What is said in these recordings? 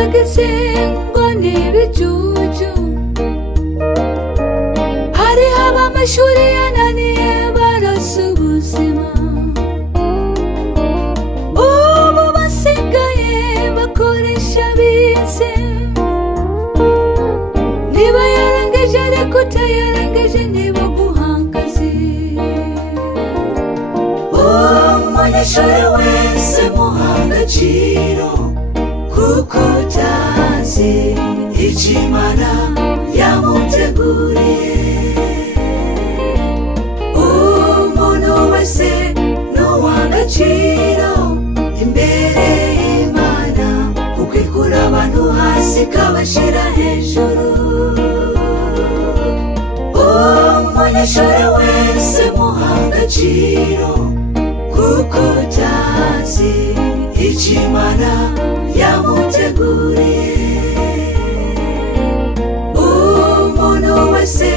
bagisengwa n'ibicucu, hariho ab'amashuri yananiye barasa ubuzima, ubu basigaye bakoresha bize, niba yarangeje ariko utayarangeje niba guhangazi. Umunyeshure wese muha agaciro, kuko utazi ico Imana yamuteguriye. Umuntu wese n'uw'agaciro imbere y'Imana, kuko ikura abantu hasi ikabashira hejuru. Umunyeshure wese muha agaciro, kuko utazi ico Imana yamuteguriye. Umuntu wese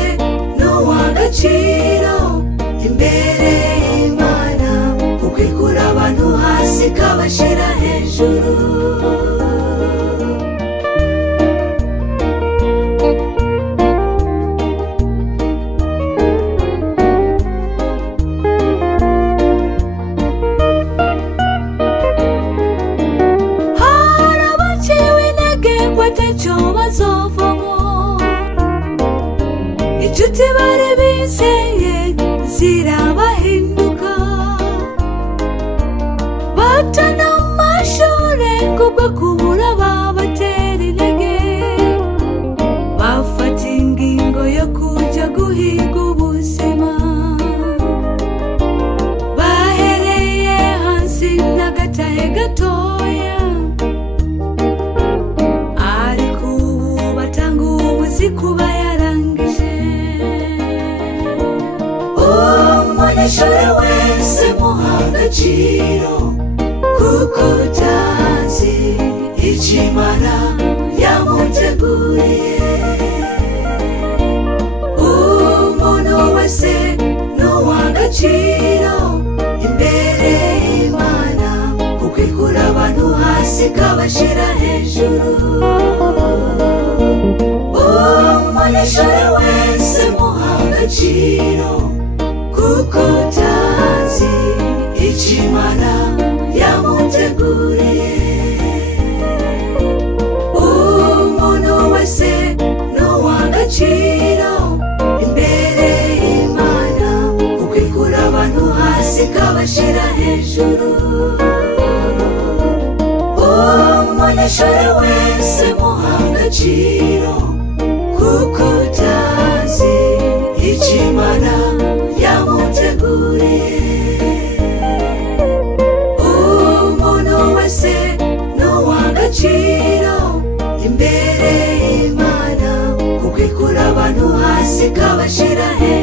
n'uw'agaciro imbere y'Imana, kuko ikura abantu hasi ikabashira hejuru. Inshuti bari bizeye zirabahinduka, batana amashure kubwo kubura babatera intege, bafata ingingo yo kuja guhiga ubuzima, bahereye hasi n'agatahe gatoya, ariko ubu batanga ubuzi kuba yarangije. Umunyeshure wese muha agaciro, kuko utazi ico Imana yamuteguriye. Umuntu wese n'uw'agaciro imbere y'Imana, kuko ikura abantu hasi ikabashira hejuru. Umunyeshure wese muha agaciro, kuko utazi ico Imana yamuteguriye. Umuntu wese n'uw'agaciro imbere y'Imana, kuko ikura abantu hasi ikabashira hejuru. Umunyeshure wese muha agaciro, kuko utazi ico Imana yamuteguriye. Umuntu wese n'uw'agaciro imbere y'Imana, kuko ikura abantu hasi ikabashira hejuru.